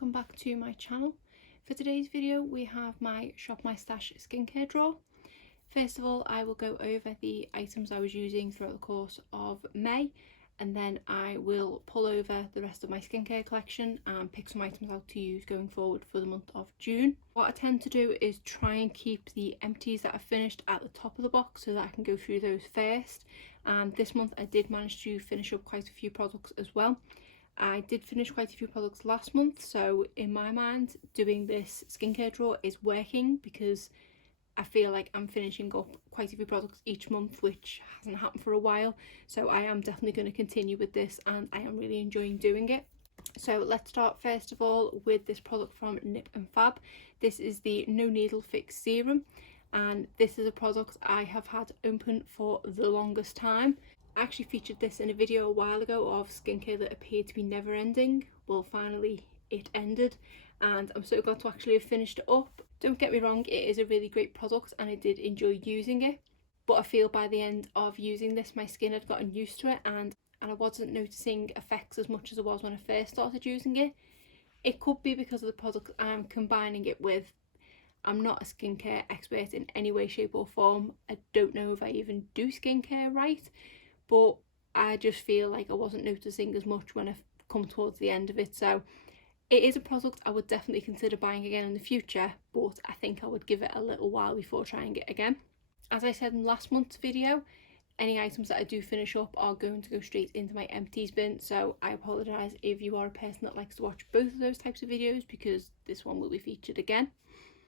welcome back to my channel. For today's video we have my Shop My Stash skincare drawer. First of all, I will go over the items I was using throughout the course of May, and then I will pull over the rest of my skincare collection and pick some items out to use going forward for the month of June. What I tend to do is try and keep the empties that I've finished at the top of the box so that I can go through those first, and this month I did manage to finish up quite a few products as well. I did finish quite a few products last month, so in my mind doing this skincare drawer is working because I feel like I'm finishing up quite a few products each month, which hasn't happened for a while. So I am definitely going to continue with this and I am really enjoying doing it. So let's start first of all with this product from Nip and Fab. This is the No Needle Fix Serum, and this is a product I have had open for the longest time. I actually featured this in a video a while ago of skincare that appeared to be never ending. Well, finally it ended and I'm so glad to actually have finished it up. Don't get me wrong, it is a really great product and I did enjoy using it, but I feel by the end of using this my skin had gotten used to it and I wasn't noticing effects as much as I was when I first started using it. It could be because of the product I'm combining it with. I'm not a skincare expert in any way, shape or form. I don't know if I even do skincare right, but I just feel like I wasn't noticing as much when I've come towards the end of it. So it is a product I would definitely consider buying again in the future, but I think I would give it a little while before trying it again. As I said in last month's video, any items that I do finish up are going to go straight into my empties bin, so I apologise if you are a person that likes to watch both of those types of videos because this one will be featured again.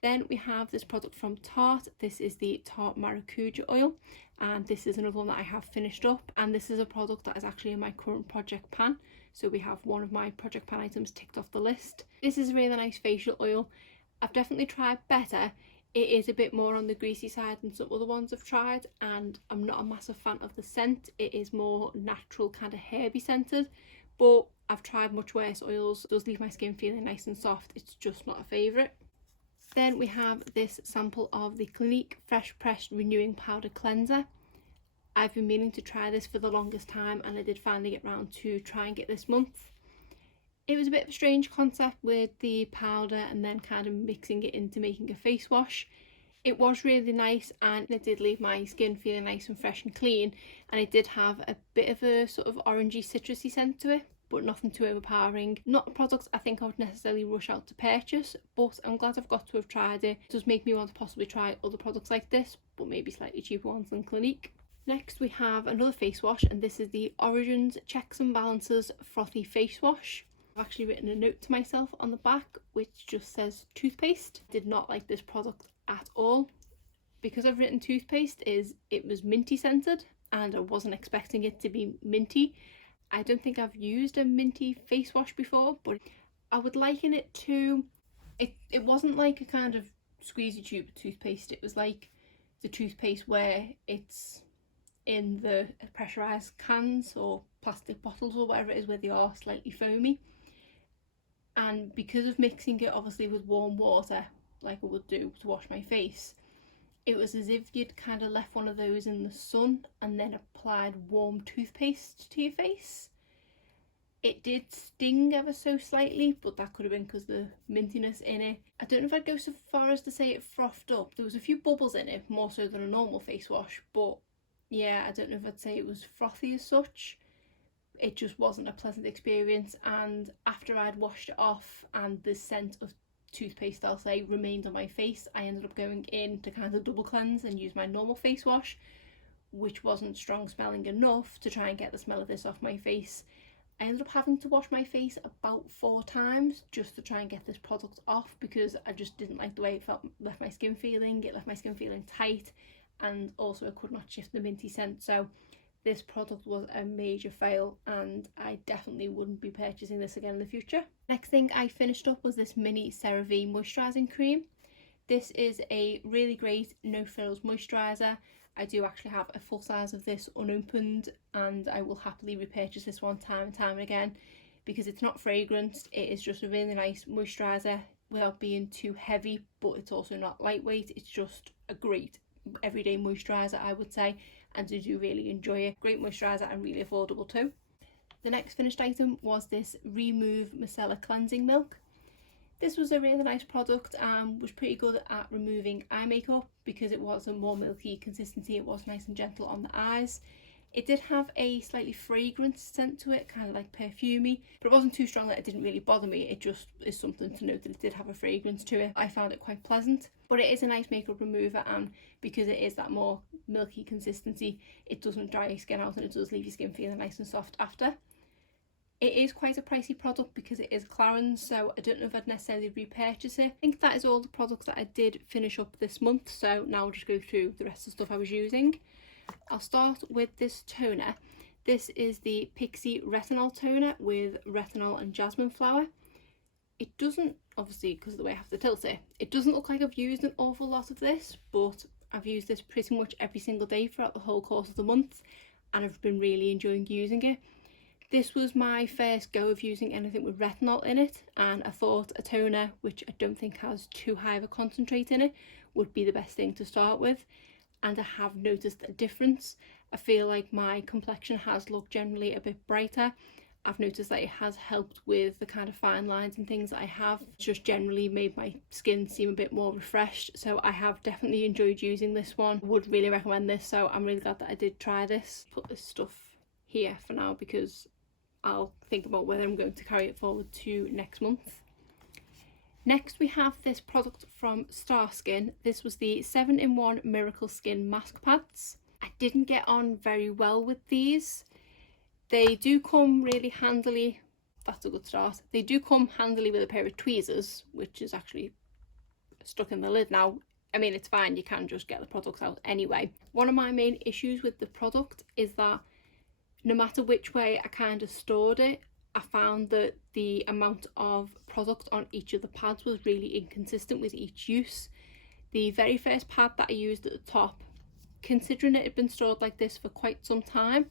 Then we have this product from Tarte. This is the Tarte Maracuja Oil, and this is another one that I have finished up, and this is a product that is actually in my current project pan, so we have one of my project pan items ticked off the list. This is a really nice facial oil. I've definitely tried better. It is a bit more on the greasy side than some other ones I've tried, and I'm not a massive fan of the scent. It is more natural, kind of herby scented, but I've tried much worse oils. It does leave my skin feeling nice and soft. It's just not a favourite. Then we have this sample of the Clinique Fresh Pressed Renewing Powder Cleanser. I've been meaning to try this for the longest time and I did finally get round to trying it this month. It was a bit of a strange concept with the powder and then kind of mixing it into making a face wash. It was really nice and it did leave my skin feeling nice and fresh and clean, and it did have a bit of a sort of orangey citrusy scent to it, but nothing too overpowering. Not a product I think I would necessarily rush out to purchase, but I'm glad I've got to have tried it. It does make me want to possibly try other products like this, but maybe slightly cheaper ones than Clinique. Next we have another face wash, and this is the Origins Checks and Balances Frothy Face Wash. I've actually written a note to myself on the back which just says toothpaste. Did not like this product at all. Because I've written toothpaste, it was minty scented and I wasn't expecting it to be minty. I don't think I've used a minty face wash before, but I would liken it to, it wasn't like a kind of squeezy tube toothpaste. It was like the toothpaste where it's in the pressurized cans or plastic bottles or whatever it is, where they are slightly foamy. And because of mixing it obviously with warm water like I would do to wash my face, it was as if you'd kind of left one of those in the sun and then applied warm toothpaste to your face. It did sting ever so slightly, but that could have been because of the mintiness in it. I don't know if I'd go so far as to say it frothed up. There was a few bubbles in it, more so than a normal face wash, but yeah, I don't know if I'd say it was frothy as such. It just wasn't a pleasant experience, and after I'd washed it off and the scent of toothpaste, I'll say, remained on my face, I ended up going in to kind of double cleanse and use my normal face wash, which wasn't strong smelling enough to try and get the smell of this off my face. I ended up having to wash my face about 4 times just to try and get this product off because I just didn't like the way it left my skin feeling. It left my skin feeling tight, and also I could not shift the minty scent. So this product was a major fail and I definitely wouldn't be purchasing this again in the future. Next thing I finished up was this mini CeraVe moisturising cream. This is a really great no frills moisturiser. I do actually have a full size of this unopened and I will happily repurchase this one time and time again because it's not fragranced. It is just a really nice moisturiser without being too heavy, but it's also not lightweight. It's just a great everyday moisturiser, I would say, and I do really enjoy it. Great moisturiser and really affordable too. The next finished item was this Remove Micellar Cleansing Milk. This was a really nice product and was pretty good at removing eye makeup because it was a more milky consistency. It was nice and gentle on the eyes. It did have a slightly fragrance scent to it, kind of like perfumey, but it wasn't too strong that it didn't really bother me. It just is something to note that it did have a fragrance to it. I found it quite pleasant, but it is a nice makeup remover, and because it is that more milky consistency, it doesn't dry your skin out and it does leave your skin feeling nice and soft after. It is quite a pricey product because it is Clarins, so I don't know if I'd necessarily repurchase it. I think that is all the products that I did finish up this month, so now I'll just go through the rest of the stuff I was using. I'll start with this toner. This is the Pixie Retinol toner with retinol and jasmine flower. It doesn't, obviously because of the way I have to tilt it, it doesn't look like I've used an awful lot of this, but I've used this pretty much every single day throughout the whole course of the month, and I've been really enjoying using it. This was my first go of using anything with retinol in it, and I thought a toner, which I don't think has too high of a concentrate in it, would be the best thing to start with. And I have noticed a difference. I feel like my complexion has looked generally a bit brighter. I've noticed that it has helped with the kind of fine lines and things that I have. It's just generally made my skin seem a bit more refreshed. So I have definitely enjoyed using this one. I would really recommend this, so I'm really glad that I did try this. Put this stuff here for now because I'll think about whether I'm going to carry it forward to next month. Next we have this product from Star Skin. This was the 7-in-1 Miracle Skin Mask Pads. I didn't get on very well with these. They do come really handily, that's a good start. They do come handily with a pair of tweezers, which is actually stuck in the lid now. I mean, it's fine, you can just get the products out anyway. One of my main issues with the product is that no matter which way I kind of stored it, I found that the amount of product on each of the pads was really inconsistent with each use. The very first pad that I used at the top, considering it had been stored like this for quite some time,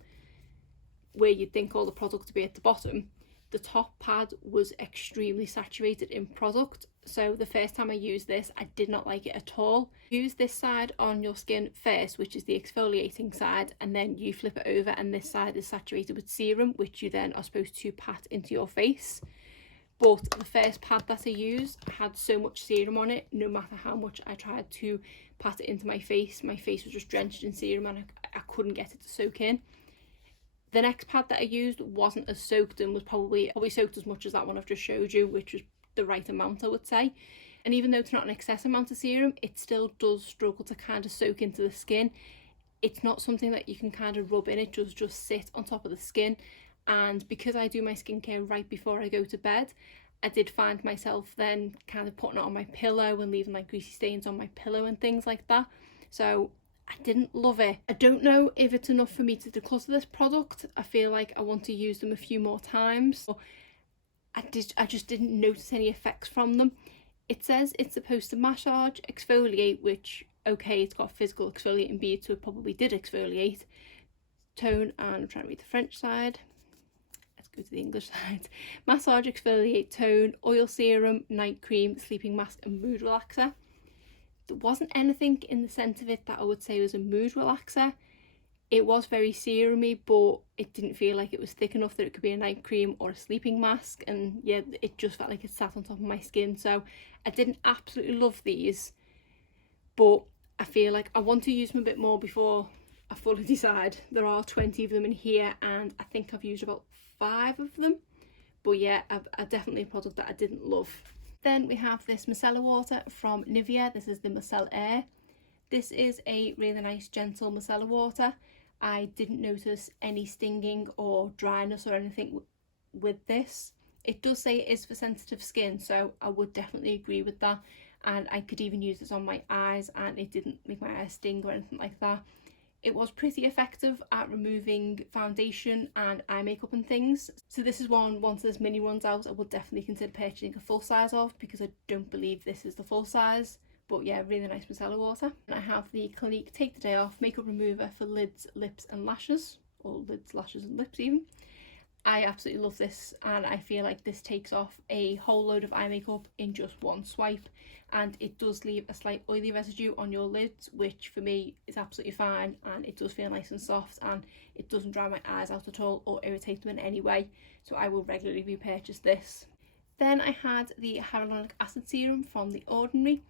where you'd think all the product to be at the bottom, the top pad was extremely saturated in product. So the first time I used this, I did not like it at all. Use this side on your skin first, which is the exfoliating side, and then you flip it over and this side is saturated with serum, which you then are supposed to pat into your face. But the first pad that I used had so much serum on it, no matter how much I tried to pat it into my face was just drenched in serum and I couldn't get it to soak in. The next pad that I used wasn't as soaked and was probably soaked as much as that one I've just showed you, which was the right amount, I would say. And even though it's not an excess amount of serum, it still does struggle to kind of soak into the skin. It's not something that you can kind of rub in, it does just sit on top of the skin. And because I do my skincare right before I go to bed, I did find myself then kind of putting it on my pillow and leaving like greasy stains on my pillow and things like that. So I didn't love it. I don't know if it's enough for me to declutter this product. I feel like I want to use them a few more times. I just didn't notice any effects from them. It says it's supposed to massage, exfoliate, which, okay, it's got physical exfoliating beads, so it probably did exfoliate. Tone, and I'm trying to read the French side. Let's go to the English side. Massage, exfoliate, tone, oil serum, night cream, sleeping mask and mood relaxer. There wasn't anything in the scent of it that I would say was a mood relaxer. It was very serumy, but it didn't feel like it was thick enough that it could be a night cream or a sleeping mask. And yeah, it just felt like it sat on top of my skin. So I didn't absolutely love these, but I feel like I want to use them a bit more before I fully decide. There are 20 of them in here and I think I've used about 5 of them. But yeah, definitely a product that I didn't love. Then we have this Masala Water from Nivea. This is the Micellar. This is a really nice gentle micellar water. I didn't notice any stinging or dryness or anything with this. It does say it is for sensitive skin, so I would definitely agree with that. And I could even use this on my eyes and it didn't make my eyes sting or anything like that. It was pretty effective at removing foundation and eye makeup and things. So this is one, once this mini runs out, I would definitely consider purchasing a full size of, because I don't believe this is the full size. But yeah, really nice micellar water. And I have the Clinique Take the Day Off Makeup Remover for lids, lips and lashes, or lids, lashes and lips even. I absolutely love this, and I feel like this takes off a whole load of eye makeup in just one swipe, and it does leave a slight oily residue on your lids, which for me is absolutely fine, and it does feel nice and soft, and it doesn't dry my eyes out at all or irritate them in any way, so I will regularly repurchase this. Then I had the Hyaluronic Acid Serum from The Ordinary.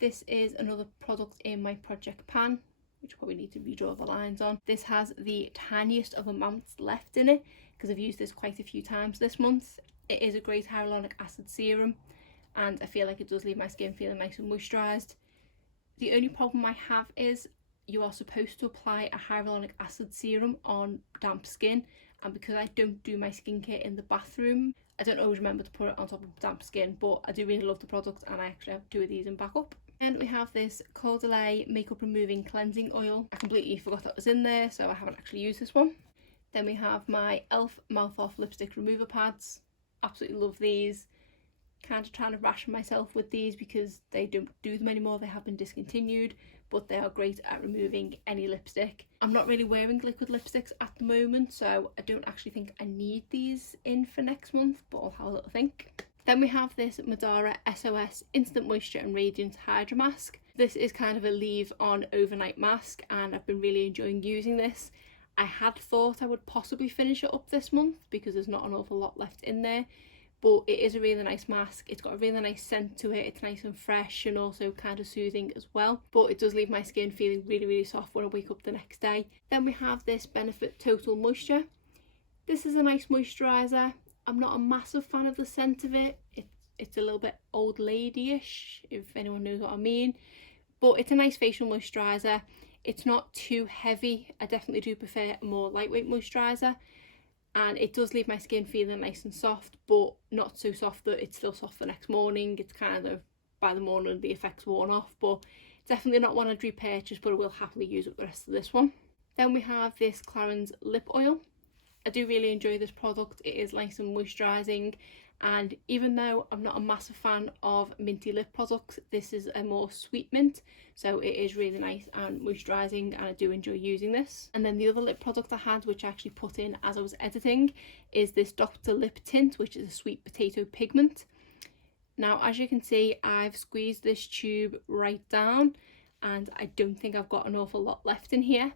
This is another product in my project pan, which I probably need to redraw the lines on. This has the tiniest of amounts left in it because I've used this quite a few times this month. It is a great hyaluronic acid serum and I feel like it does leave my skin feeling nice and moisturised. The only problem I have is you are supposed to apply a hyaluronic acid serum on damp skin, and because I don't do my skincare in the bathroom, I don't always remember to put it on top of damp skin, but I do really love the product and I actually have 2 of these in backup. And we have this Caudalie Makeup Removing Cleansing Oil. I completely forgot that was in there, so I haven't actually used this one. Then we have my e.l.f. Mouth Off Lipstick Remover Pads. Absolutely love these. Kind of trying to ration myself with these because they don't do them anymore, they have been discontinued, but they are great at removing any lipstick. I'm not really wearing liquid lipsticks at the moment, so I don't actually think I need these in for next month, but I'll have a little think. Then we have this Madara SOS Instant Moisture and Radiance Hydra Mask. This is kind of a leave on overnight mask and I've been really enjoying using this. I had thought I would possibly finish it up this month because there's not an awful lot left in there, but it is a really nice mask. It's got a really nice scent to it, it's nice and fresh and also kind of soothing as well, but it does leave my skin feeling really soft when I wake up the next day. Then we have this Benefit Total Moisture. This is a nice moisturiser. I'm not a massive fan of the scent of it. It's a little bit old lady-ish, if anyone knows what I mean. But it's a nice facial moisturiser. It's not too heavy. I definitely do prefer a more lightweight moisturiser. And it does leave my skin feeling nice and soft, but not so soft that it's still soft the next morning. It's kind of, by the morning, the effect's worn off. But definitely not one I'd repurchase, but I will happily use up the rest of this one. Then we have this Clarins Lip Oil. I do really enjoy this product. It is nice and moisturising, and even though I'm not a massive fan of minty lip products, this is a more sweet mint, so it is really nice and moisturising and I do enjoy using this. And then the other lip product I had, which I actually put in as I was editing, is this Dr. Lip Tint, which is a sweet potato pigment. Now as you can see, I've squeezed this tube right down and I don't think I've got an awful lot left in here.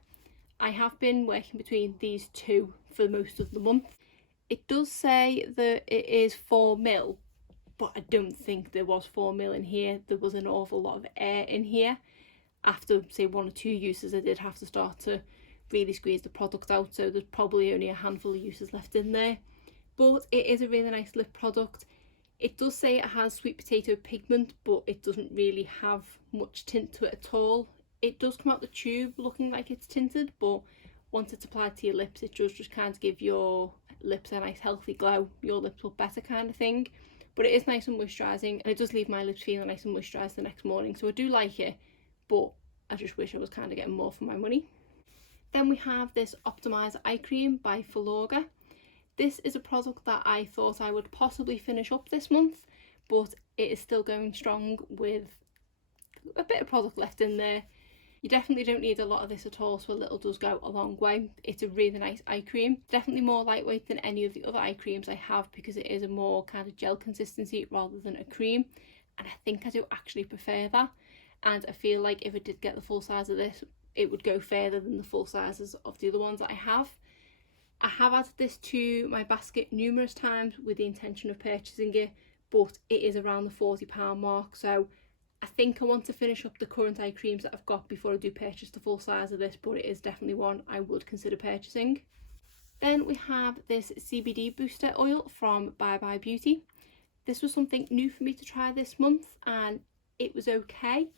I have been working between these two for most of the month. It does say that it is 4ml, but I don't think there was 4ml in here. There was an awful lot of air in here. After say 1 or 2 uses, I did have to start to really squeeze the product out, so there's probably only a handful of uses left in there. But it is a really nice lip product. It does say it has sweet potato pigment, but it doesn't really have much tint to it at all. It does come out the tube looking like it's tinted, but once it's applied to your lips, it does just kind of give your lips a nice healthy glow. Your lips look better kind of thing. But it is nice and moisturising, and it does leave my lips feeling nice and moisturised the next morning. So I do like it, but I just wish I was kind of getting more for my money. Then we have this Optimizer Eye Cream by Flogger. This is a product that I thought I would possibly finish up this month, but it is still going strong with a bit of product left in there. You definitely don't need a lot of this at all, so a little does go a long way. It's a really nice eye cream. Definitely more lightweight than any of the other eye creams I have because it is a more kind of gel consistency rather than a cream. And I think I do actually prefer that. And I feel like if I did get the full size of this, it would go further than the full sizes of the other ones that I have. I have added this to my basket numerous times with the intention of purchasing it, but it is around the £40 mark, so I think I want to finish up the current eye creams that I've got before I do purchase the full size of this, but it is definitely one I would consider purchasing. Then we have this CBD booster oil from Bye Bye Beauty. This was something new for me to try this month and it was okay.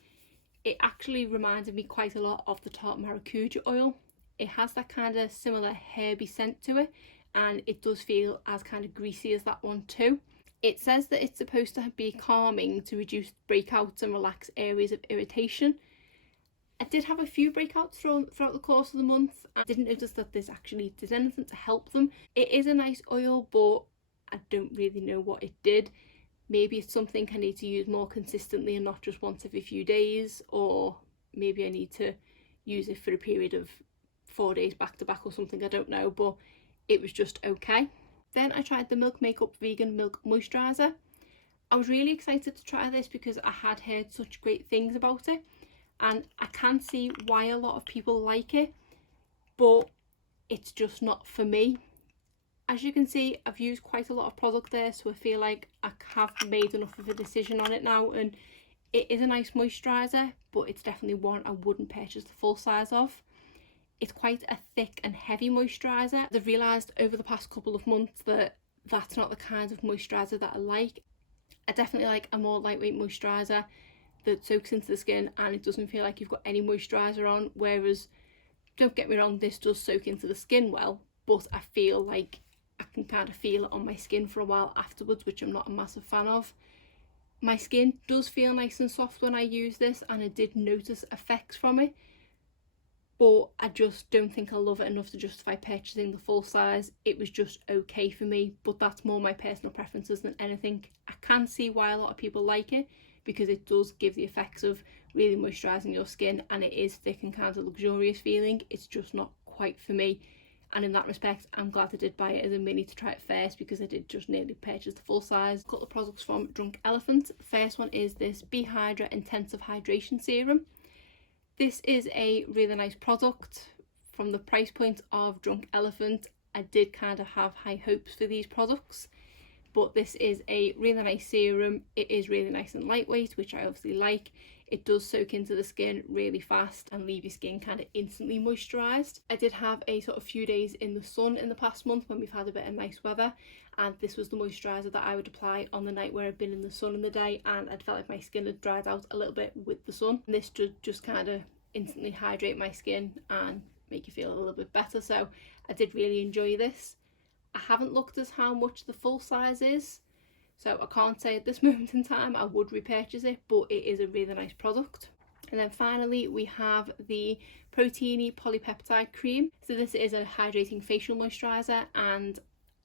It actually reminded me quite a lot of the Tarte Maracuja oil. It has that kind of similar herby scent to it, and it does feel as kind of greasy as that one too. It says that it's supposed to be calming to reduce breakouts and relax areas of irritation. I did have a few breakouts throughout the course of the month. I didn't notice that this actually did anything to help them. It is a nice oil, but I don't really know what it did. Maybe it's something I need to use more consistently and not just once every few days, or maybe I need to use it for a period of 4 days back to back or something, I don't know, but it was just okay. Then I tried the Milk Makeup Vegan Milk Moisturiser. I was really excited to try this because I had heard such great things about it, and I can see why a lot of people like it, but it's just not for me. As you can see, I've used quite a lot of product there, so I feel like I have made enough of a decision on it now, and it is a nice moisturiser, but it's definitely one I wouldn't purchase the full size of. It's quite a thick and heavy moisturiser. I've realised over the past couple of months that that's not the kind of moisturiser that I like. I definitely like a more lightweight moisturiser that soaks into the skin and it doesn't feel like you've got any moisturiser on, whereas, don't get me wrong, this does soak into the skin well, but I feel like I can kind of feel it on my skin for a while afterwards, which I'm not a massive fan of. My skin does feel nice and soft when I use this, and I did notice effects from it, but I just don't think I love it enough to justify purchasing the full size. It was just okay for me, but that's more my personal preferences than anything. I can see why a lot of people like it, because it does give the effects of really moisturising your skin, and it is thick and kind of luxurious feeling. It's just not quite for me, and in that respect I'm glad I did buy it as a mini to try it first, because I did just nearly purchase the full size. A couple of products from Drunk Elephant. First one is this Hydra Intensive Hydration Serum. This is a really nice product. From the price point of Drunk Elephant, I did kind of have high hopes for these products, but this is a really nice serum. It is really nice and lightweight, which I obviously like. It does soak into the skin really fast and leave your skin kind of instantly moisturised. I did have a sort of few days in the sun in the past month when we've had a bit of nice weather, and this was the moisturiser that I would apply on the night where I'd been in the sun in the day and I'd felt like my skin had dried out a little bit with the sun. And this just kind of instantly hydrate my skin and make you feel a little bit better, so I did really enjoy this. I haven't looked at how much the full size is, so I can't say at this moment in time I would repurchase it, but it is a really nice product. And then finally we have the Proteiny Polypeptide Cream. So this is a hydrating facial moisturiser, and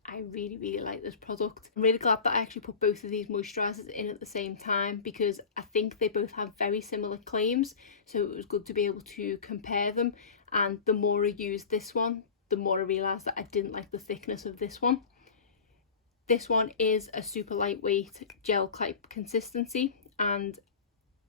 I really like this product. I'm really glad that I actually put both of these moisturisers in at the same time, because I think they both have very similar claims, so it was good to be able to compare them. And the more I used this one, the more I realised that I didn't like the thickness of this one. This one is a super lightweight gel type consistency, and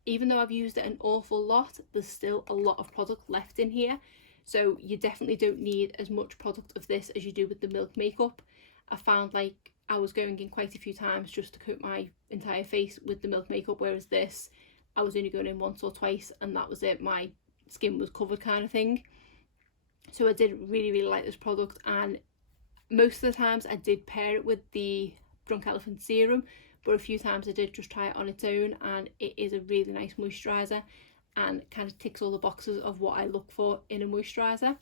even though I've used it an awful lot, there's still a lot of product left in here, so you definitely don't need as much product of this as you do with the Milk Makeup. I found like I was going in quite a few times just to coat my entire face with the Milk Makeup, whereas this I was only going in once or twice and that was it. My skin was covered kind of thing. So I did really like this product, and most of the times I did pair it with the Drunk Elephant serum, but a few times I did just try it on its own, and it is a really nice moisturiser and kind of ticks all the boxes of what I look for in a moisturiser.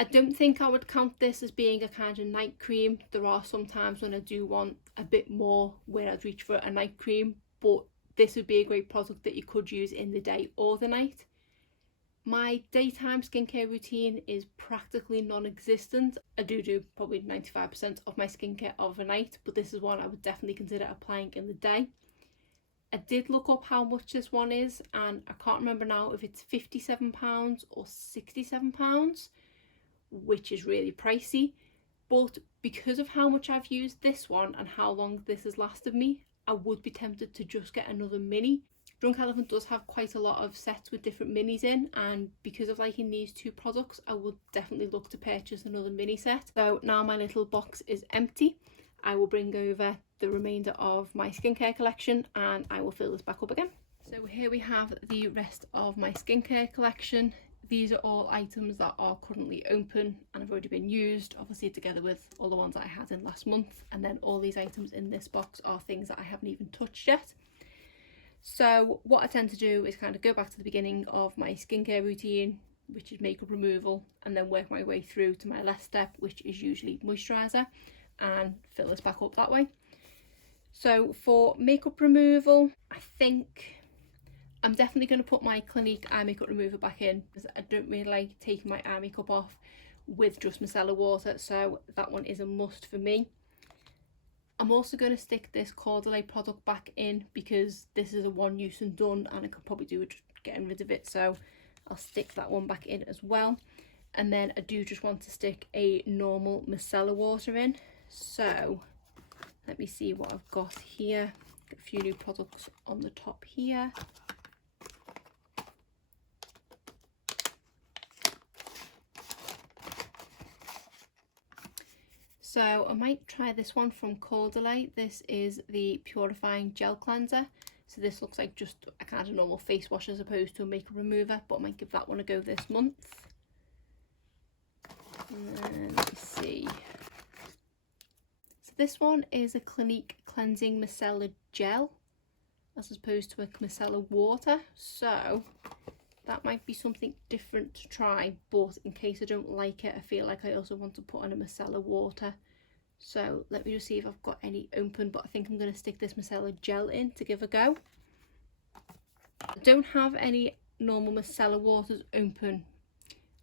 I don't think I would count this as being a kind of night cream. There are some times when I do want a bit more where I'd reach for a night cream, but this would be a great product that you could use in the day or the night. My daytime skincare routine is practically non-existent. I do probably 95% of my skincare overnight, but this is one I would definitely consider applying in the day. I did look up how much this one is, and I can't remember now if it's £57 or £67, which is really pricey. But because of how much I've used this one and how long this has lasted me, I would be tempted to just get another mini. Drunk Elephant does have quite a lot of sets with different minis in, and because of liking these two products, I would definitely look to purchase another mini set. So now my little box is empty, I will bring over the remainder of my skincare collection and I will fill this back up again. So here we have the rest of my skincare collection. These are all items that are currently open and have already been used, obviously together with all the ones that I had in last month, and then all these items in this box are things that I haven't even touched yet. So what I tend to do is kind of go back to the beginning of my skincare routine, which is makeup removal, and then work my way through to my last step, which is usually moisturiser, and fill this back up that way. So for makeup removal, I think I'm definitely going to put my Clinique eye makeup remover back in, because I don't really like taking my eye makeup off with just micellar water, so that one is a must for me. I'm also going to stick this Caudalie product back in, because this is a one use and done and I could probably do with just getting rid of it, so I'll stick that one back in as well. And then I do just want to stick a normal micellar water in, so let me see what I've got here. Got a few new products on the top here. So I might try this one from Caudalie. This is the Purifying Gel Cleanser. So this looks like just a kind of normal face wash as opposed to a makeup remover, but I might give that one a go this month. And then let me see. So this one is a Clinique Cleansing Micellar Gel as opposed to a Micellar Water. So that might be something different to try, but in case I don't like it, I feel like I also want to put on a Micellar Water. So let me just see if I've got any open, but I think I'm going to stick this Micellar Gel in to give a go. I don't have any normal Micellar Waters open.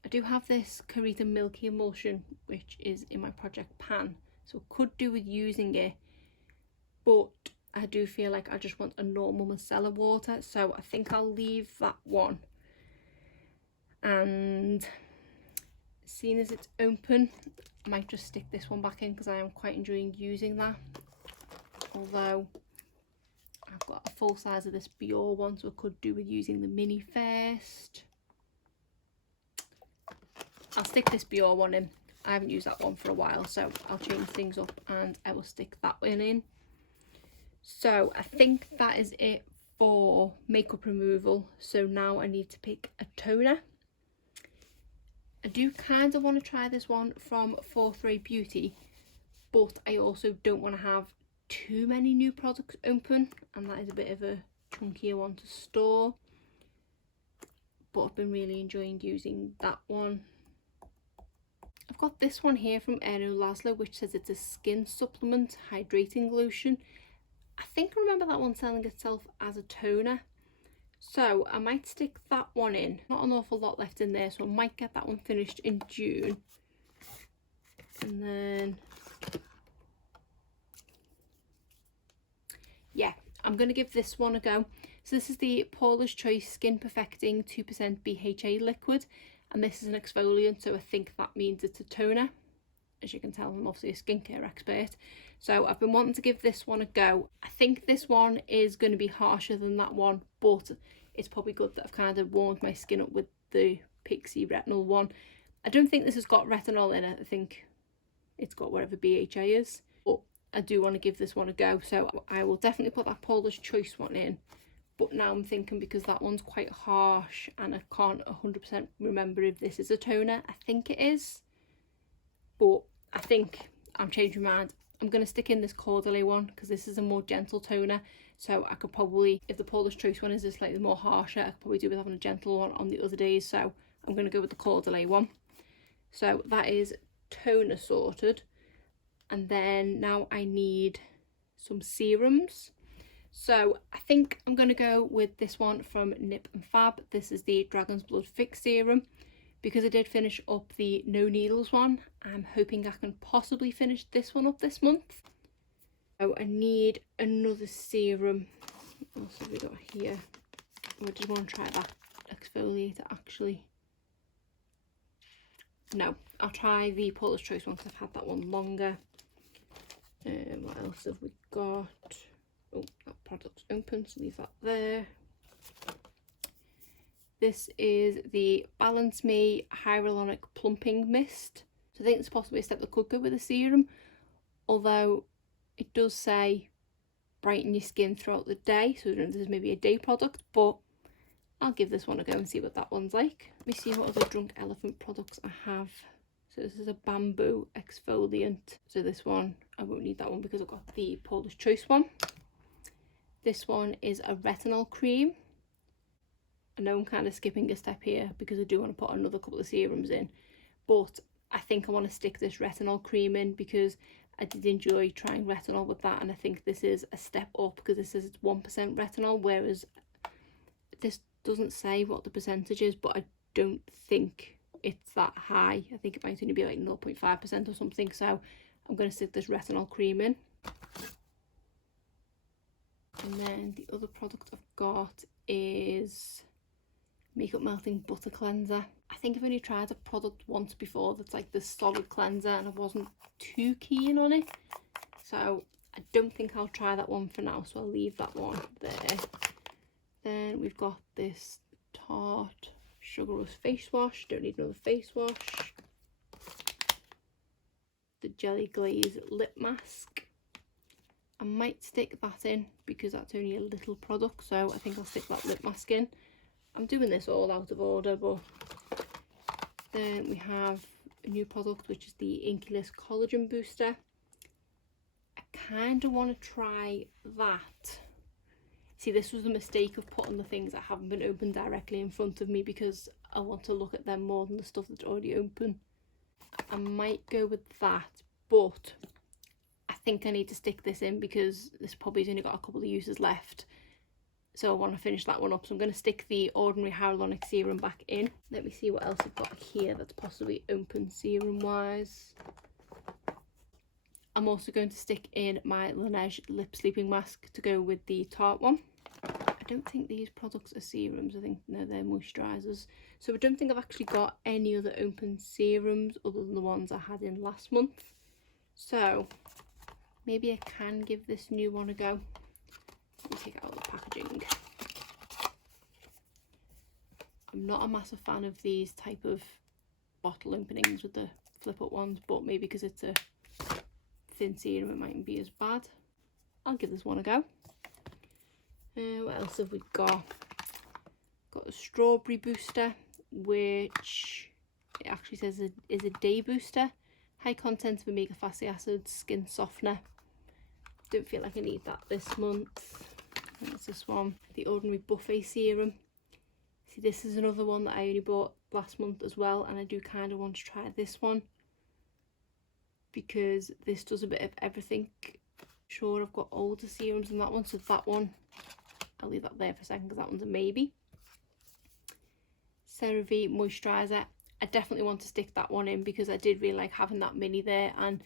I do have this Carita Milky Emulsion, which is in my project pan, so I could do with using it, but I do feel like I just want a normal Micellar Water, so I think I'll leave that one. And seeing as it's open, I might just stick this one back in because I am quite enjoying using that. Although I've got a full size of this Biore one, so I could do with using the mini first. I'll stick this Biore one in. I haven't used that one for a while, so I'll change things up and I will stick that one in. So I think that is it for makeup removal. So now I need to pick a toner. I do kind of want to try this one from Forthray Beauty, but I also don't want to have too many new products open, and that is a bit of a chunkier one to store, but I've been really enjoying using that one. I've got this one here from Erin Laszlo, which says it's a skin supplement hydrating lotion. I think I remember that one selling itself as a toner. So I might stick that one in. Not an awful lot left in there, so I might get that one finished in June. And then, yeah, I'm going to give this one a go. So this is the Paula's Choice Skin Perfecting 2% BHA liquid. And this is an exfoliant, so I think that means it's a toner. As you can tell, I'm obviously a skincare expert. So I've been wanting to give this one a go. I think this one is going to be harsher than that one, but it's probably good that I've kind of warmed my skin up with the Pixie Retinal one. I don't think this has got retinol in it. I think it's got whatever BHA is, but I do want to give this one a go. So I will definitely put that Paula's Choice one in. But now I'm thinking, because that one's quite harsh and I can't 100% remember if this is a toner. I think it is, but I think I'm changing my mind. I'm going to stick in this Caudalie one because this is a more gentle toner. So I could probably, if the Paula's Choice one is a slightly more harsher, I could probably do with having a gentle one on the other days. So I'm going to go with the Caudalie one. So that is toner sorted. And then now I need some serums. So I think I'm going to go with this one from Nip and Fab. This is the Dragon's Blood Fix Serum. Because I did finish up the No Needles one, I'm hoping I can possibly finish this one up this month. So I need another serum. What else have we got here? I just want to try that exfoliator actually. No, I'll try the Paula's Choice one because I've had that one longer. What else have we got? Oh, that product's open, so leave that there. This is the Balance Me Hyaluronic Plumping Mist. So I think it's possibly a step that could go with a serum, although it does say brighten your skin throughout the day, so I don't know if this is maybe a day product, but I'll give this one a go and see what that one's like. Let me see what other Drunk Elephant products I have. So this is a bamboo exfoliant. So this one, I won't need that one because I've got the Paula's Choice one. This one is a retinol cream. I know I'm kind of skipping a step here because I do want to put another couple of serums in, but I think I want to stick this retinol cream in because I did enjoy trying retinol with that, and I think this is a step up because this says it's 1% retinol, whereas this doesn't say what the percentage is, but I don't think it's that high. I think it might only be like 0.5% or something, so I'm going to stick this retinol cream in. And then the other product I've got is Makeup Melting Butter Cleanser. I think I've only tried a product once before that's like this solid cleanser and I wasn't too keen on it, so I don't think I'll try that one for now, so I'll leave that one there. Then we've got this Tarte Sugar Rush face wash. Don't need another face wash. the Jelly Glaze Lip Mask. I might stick that in because that's only a little product, so I think I'll stick that lip mask in. I'm doing this all out of order, but then we have a new product, which is the Internist Collagen Booster. I kind of want to try that. See, this was the mistake of putting the things that haven't been opened directly in front of me because I want to look at them more than the stuff that's already open. I might go with that, but I think I need to stick this in because this probably's only got a couple of uses left. So I want to finish that one up. So I'm going to stick the ordinary hyaluronic serum back in. Let me see what else I've got here that's possibly open serum wise. I'm also going to stick in my Laneige lip sleeping mask to go with the Tarte one. I don't think these products are serums. I think, no, they're moisturisers. So I don't think I've actually got any other open serums other than the ones I had in last month. So maybe I can give this new one a go. Let me take out the packaging. I'm not a massive fan of these type of bottle openings with the flip up ones, but maybe because it's a thin serum it mightn't be as bad. I'll give this one a go. What else have we got? Got a strawberry booster, which it actually says is a day booster. High content of omega fatty acids, skin softener. Don't feel like I need that this month. What's this one? The Ordinary Buffet Serum. See, this is another one that I only bought last month as well, and I do kind of want to try this one because this does a bit of everything. Sure, I've got older serums in that one, so that one, I'll leave that there for a second because that one's a maybe. CeraVe Moisturizer. I definitely want to stick that one in because I did really like having that mini there, and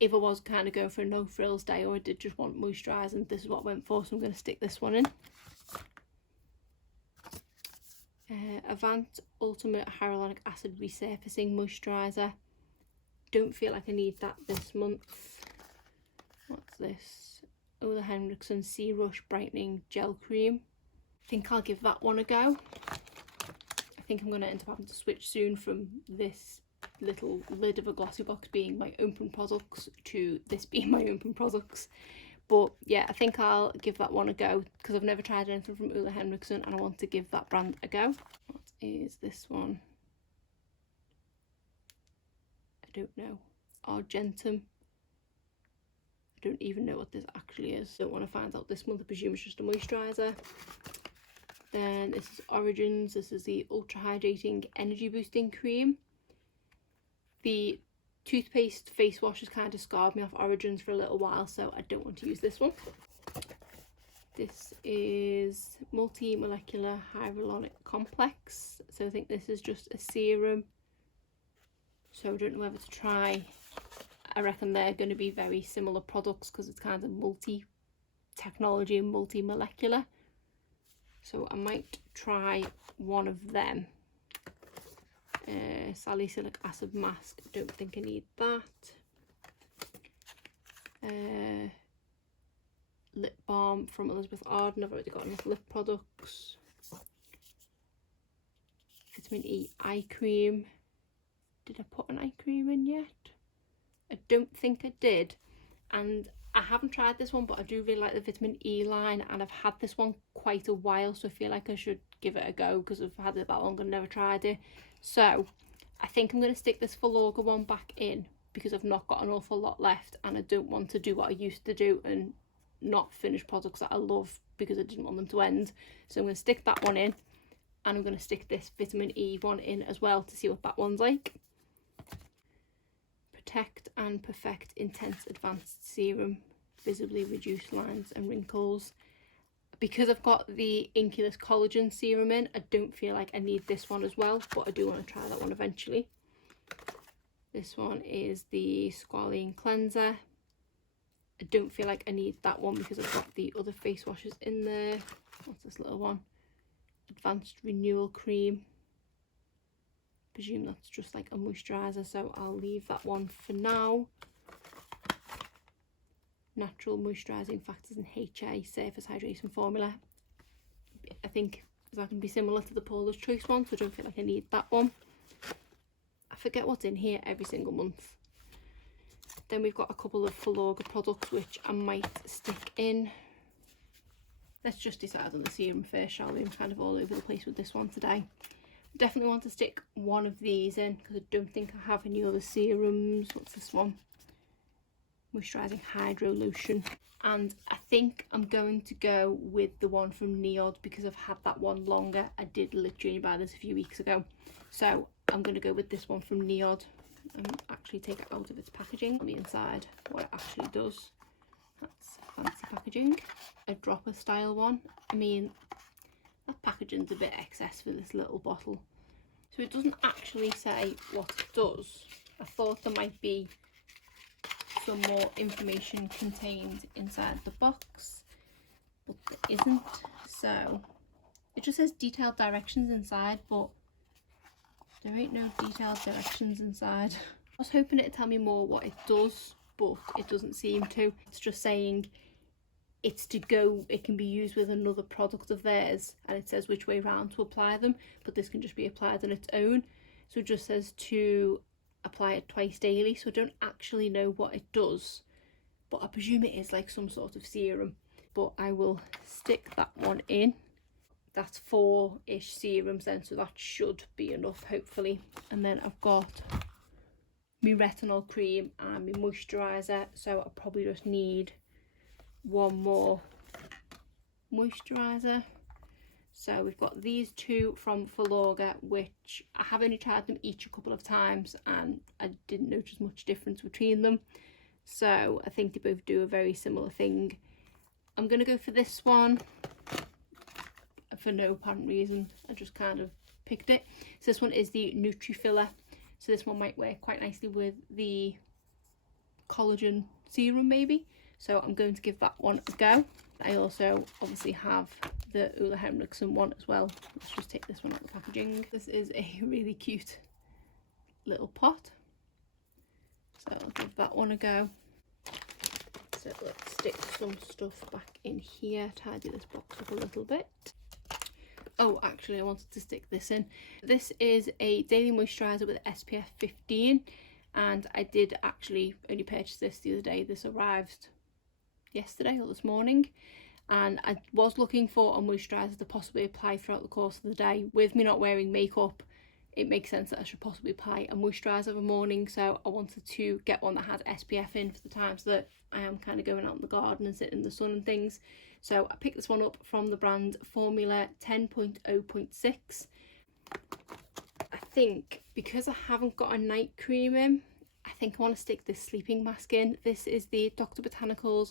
if I was kind of going for a no frills day or I did just want moisturising, this is what I went for, so I'm going to stick this one in. Avant Ultimate Hyaluronic Acid Resurfacing Moisturiser. Don't feel like I need that this month. What's this? Ole Henriksen Sea Rush Brightening Gel Cream. I think I'll give that one a go. I think I'm going to end up having to switch soon from this little lid of a Glossybox being my open products to this being my open products. But yeah, I think I'll give that one a go because I've never tried anything from Ole Henriksen and I want to give that brand a go. What is this one? I don't know. Argentum. I don't even know what this actually is. Don't want to find out this month. I presume it's just a moisturiser. Then this is Origins. This is the Ultra Hydrating Energy Boosting Cream. The toothpaste face wash has kind of scarred me off Origins for a little while, so I don't want to use this one. This is Multi-Molecular Hyaluronic Complex. So I think this is just a serum. So I don't know whether to try. I reckon they're going to be very similar products because it's kind of multi-technology and multi-molecular. So I might try one of them. Salicylic acid mask. Don't think I need that. Lip balm from Elizabeth Arden. I've already got enough lip products. Vitamin E eye cream. Did I put an eye cream in yet? I don't think I did. And I haven't tried this one, but I do really like the vitamin E line, and I've had this one quite a while, so I feel like I should give it a go because I've had it that long and never tried it. So I think I'm going to stick this Flogger one back in because I've not got an awful lot left, and I don't want to do what I used to do and not finish products that I love because I didn't want them to end. So I'm going to stick that one in, and I'm going to stick this vitamin E one in as well to see what that one's like. Protect and Perfect Intense Advanced Serum. Visibly reduce lines and wrinkles. Because I've got the Internist Collagen Serum in, I don't feel like I need this one as well, but I do want to try that one eventually. This one is the Squalene Cleanser. I don't feel like I need that one because I've got the other face washes in there. What's this little one? Advanced Renewal Cream. Presume that's just like a moisturiser, so I'll leave that one for now. Natural Moisturising Factors and HA Surface Hydration Formula. I think that can be similar to the Paula's Choice one, so I don't feel like I need that one. I forget what's in here every single month. Then we've got a couple of Flogger products which I might stick in. Let's just decide on the serum first, shall we? I'm kind of all over the place with this one today. Definitely want to stick one of these in because I don't think I have any other serums. What's this one? Moisturising Hydro Lotion. And I think I'm going to go with the one from Neod because I've had that one longer. I did literally buy this a few weeks ago. So I'm going to go with this one from Neod and actually take it out of its packaging on the inside, what it actually does. That's fancy packaging. A dropper style one. I mean, that packaging's a bit excess for this little bottle. So it doesn't actually say what it does. I thought there might be some more information contained inside the box, but there isn't. So it just says detailed directions inside, but there ain't no detailed directions inside. I was hoping it'd tell me more what it does, but it doesn't seem to. It's just saying it's to go, it can be used with another product of theirs, and it says which way round to apply them, but this can just be applied on its own. So it just says to apply it twice daily, so I don't actually know what it does, but I presume it is like some sort of serum. But I will stick that one in. That's 4-ish serums then, so that should be enough hopefully. And then I've got my retinol cream and my moisturizer, so I probably just need one more moisturizer. So we've got these two from Flogger, which I have only tried them each a couple of times and I didn't notice much difference between them. So I think they both do a very similar thing. I'm going to go for this one for no apparent reason. I just kind of picked it. So this one is the Nutri-Filler. So this one might work quite nicely with the Collagen Serum maybe. So I'm going to give that one a go. I also obviously have the Ole Henriksen one as well. Let's just take this one out of the packaging. This is a really cute little pot. So I'll give that one a go. So let's stick some stuff back in here, tidy this box up a little bit. Oh, actually I wanted to stick this in. This is a daily moisturiser with SPF 15 and I did actually only purchase this the other day. This arrived yesterday or this morning, and I was looking for a moisturiser to possibly apply throughout the course of the day. With me not wearing makeup, it makes sense that I should possibly apply a moisturiser of a morning, so I wanted to get one that had SPF in for the times that I am kind of going out in the garden and sitting in the sun and things. So I picked this one up from the brand Formula 10.0.6. I think because I haven't got a night cream in, I think I want to stick this sleeping mask in. This is the Dr. Botanicals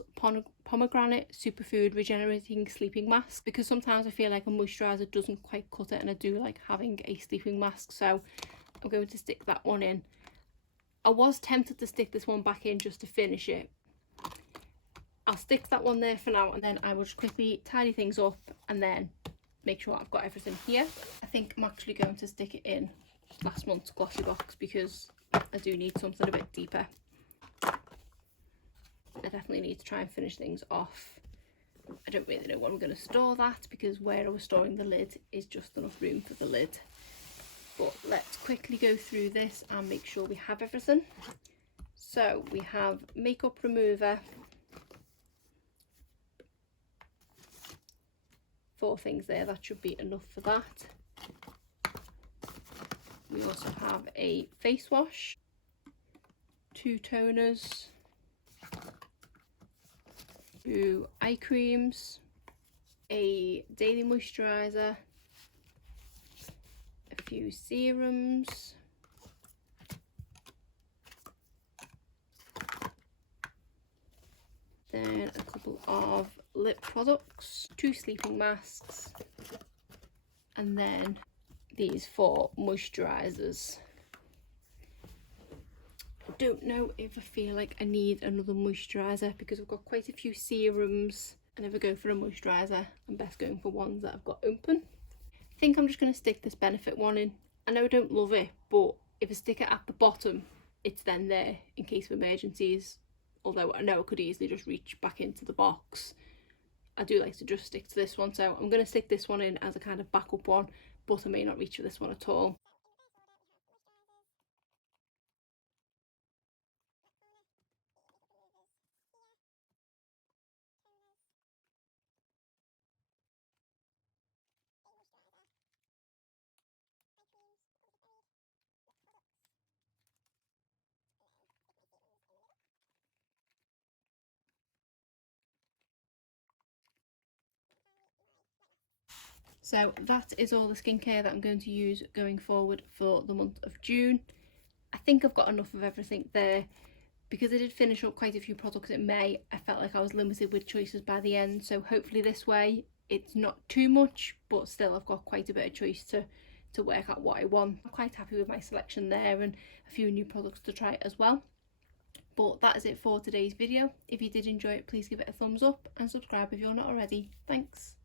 Pomegranate Superfood Regenerating Sleeping Mask, because sometimes I feel like a moisturiser doesn't quite cut it and I do like having a sleeping mask, so I'm going to stick that one in. I was tempted to stick this one back in just to finish it. I'll stick that one there for now, and then I will just quickly tidy things up and then make sure I've got everything here. I think I'm actually going to stick it in last month's Glossybox because I do need something a bit deeper. I definitely need to try and finish things off. I don't really know where I'm going to store that because where I was storing the lid is just enough room for the lid. But let's quickly go through this and make sure we have everything. So we have makeup remover, 4 things there, that should be enough for that. We also have a face wash, 2 toners, 2 eye creams, a daily moisturiser, a few serums, then a couple of lip products, 2 sleeping masks, and then these 4 moisturisers. I don't know if I feel like I need another moisturiser because I've got quite a few serums. I never go for a moisturiser, I'm best going for ones that I've got open. I think I'm just going to stick this Benefit one in. I know I don't love it, but if I stick it at the bottom, it's then there in case of emergencies. Although I know I could easily just reach back into the box, I do like to just stick to this one, so I'm going to stick this one in as a kind of backup one, but I may not reach for this one at all. So that is all the skincare that I'm going to use going forward for the month of June. I think I've got enough of everything there. Because I did finish up quite a few products in May, I felt like I was limited with choices by the end, so hopefully this way it's not too much, but still I've got quite a bit of choice to work out what I want. I'm quite happy with my selection there and a few new products to try as well. But that is it for today's video. If you did enjoy it, please give it a thumbs up and subscribe if you're not already. Thanks.